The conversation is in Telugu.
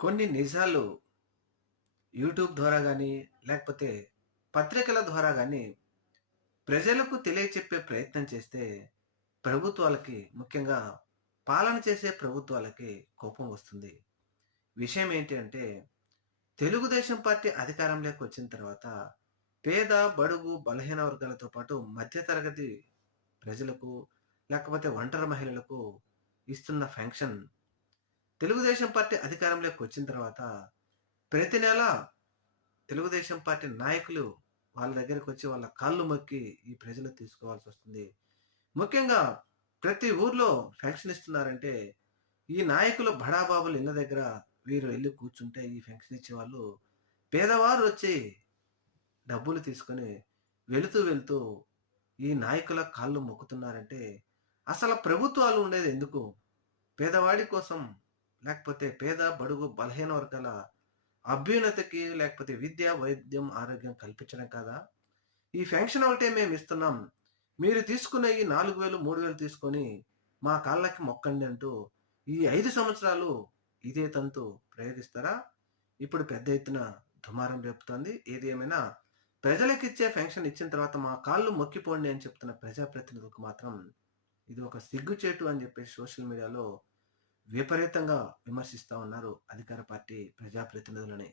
కొన్ని నిజాలు యూట్యూబ్ ద్వారా గానీ, లేకపోతే పత్రికల ద్వారా గానీ, ప్రజలకు తెలియచెప్పే ప్రయత్నం చేస్తే, ప్రభుత్వాలకి ముఖ్యంగా పాలన చేసే ప్రభుత్వాలకి కోపం వస్తుంది. విషయం ఏంటి అంటే, తెలుగుదేశం పార్టీ అధికారంలోకి వచ్చిన తర్వాత, పేద, బడుగు, బలహీన వర్గాలతో పాటు మధ్య తరగతి ప్రజలకు, లేకపోతే ఒంటరి మహిళలకు ఇస్తున్న ఫెన్షన్ తెలుగుదేశం పార్టీ అధికారంలోకి వచ్చిన తర్వాత ప్రతి నెల తెలుగుదేశం పార్టీ నాయకులు వాళ్ళ దగ్గరకొచ్చి వాళ్ళ కాళ్ళు మొక్కి ఈ ప్రజలు తీసుకోవాల్సొస్తుంది. ముఖ్యంగా ప్రతి ఊర్లో పెన్షన్ ఇస్తున్నారంటే, ఈ నాయకులు బడాబాబుల ఇళ్ళ దగ్గర వీరు ఎళ్లి కూర్చుంటే ఈ పెన్షన్ ఇచ్చేవాళ్ళు పేదవారు వచ్చి డబ్బులు తీసుకొని వెళుతూ ఈ నాయకుల కాళ్ళు మొక్కుతున్నారంటే, అసల ప్రభుత్వాలు ఉండేది ఎందుకు? పేదవాడి కోసం లేకపోతే పేద, బడుగు, బలహీన వర్గాల అభ్యున్నతికి లేకపోతే విద్య, వైద్యం, ఆరోగ్యం కల్పించడం కాదా? ఈ పెన్షన్ ఒకటే మేమిస్తున్నాం. మీరు తీసుకున్న ఈ 4,000, 3,000 తీసుకొని మా కాళ్ళకి మొక్కండి అంటూ ఈ 5 సంవత్సరాలు ఇదే తంతు ప్రయోగిస్తారా? ఇప్పుడు పెద్ద ఎత్తున దుమారం రేపుతోంది. ఏది ఏమైనా ప్రజలకిచ్చే పెన్షన్ ఇచ్చిన తర్వాత మా కాళ్ళు మొక్కిపోండి అని చెప్తున్న ప్రజాప్రతినిధులకు మాత్రం ఇది ఒక సిగ్గుచేటు అని చెప్పేసి సోషల్ మీడియాలో విపరీతంగా విమర్శిస్తా ఉన్నారు అధికార పార్టీ ప్రజాప్రతినిధులని.